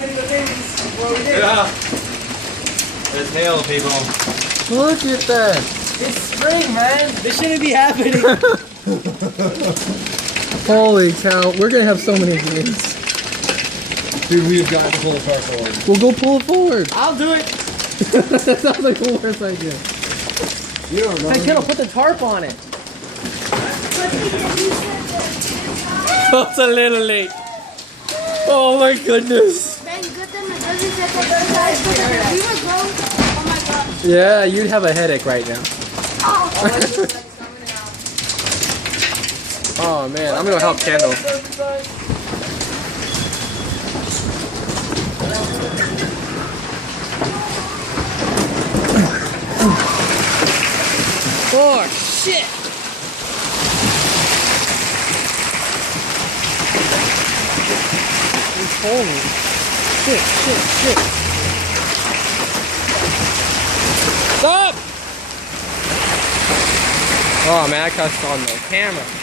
Yeah. There's hail, people. Look at that. It's spring, man. This shouldn't be happening. Holy cow. We're going to have so many games. Dude, we have got to pull the car forward. We'll go pull it forward. I'll do it. That sounds like the worst idea. You don't know. Hey, kiddo, put the tarp on it. That's a little late. Oh my goodness. Thank goodness it doesn't set the other side. If we were grown, oh my god. Yeah, you'd have a headache right now. Oh man, I'm gonna help Kendall. Oh shit! Holy shit. Stop! Oh man, I caught on the camera.